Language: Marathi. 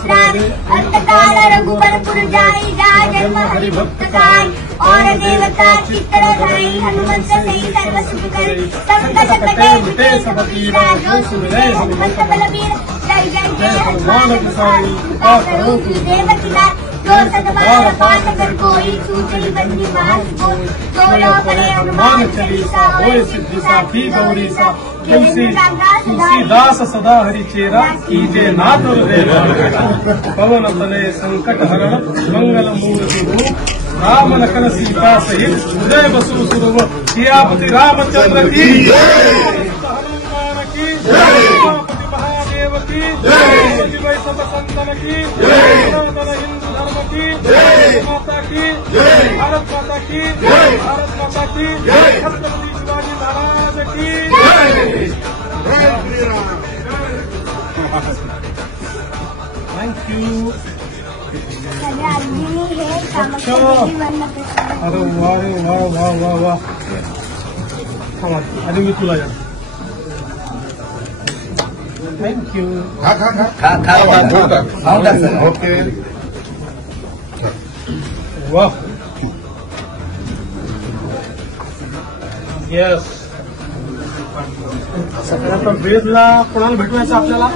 विश्रामी अंतकाल रघुबरपुर जाई जा जन्म हरि भक्त गाय और देवता चित्र धरई हनुमंत सही सर्व सुख करी संकट कटे मिटे सब पीरा जो सुमिरे हनुमंत बलबीर जय जय जय हनुमान गोसाई कृपा करो देव की दात जो सतबार पाठ कर कोई छूटई बंदी मास को जो लो करे हनुमान चालीसा होय सिद्धि साखी गौरी सा तुलसीदास सदा हरिचेरा कीजे नाथ पवन तनय संकट हरण मंगल मूर्ति रूप राम लखन सीता सहित उदय बसु सुरव सियापति रामचंद्र की हनुमान की उमापति महादेव की शिव सब संतन की सनातन हिंदू धर्म की माता की भारत माता की भारत माता की छत्रपति शिवाजी महाराज की थैंक यू। अच्छा अरे वाह वाह वाह वाह वाह आधी मी तुला थैंक यू। ओके वाह येस सगळ्यात बेदला कोणाला भेटवायचं आपल्याला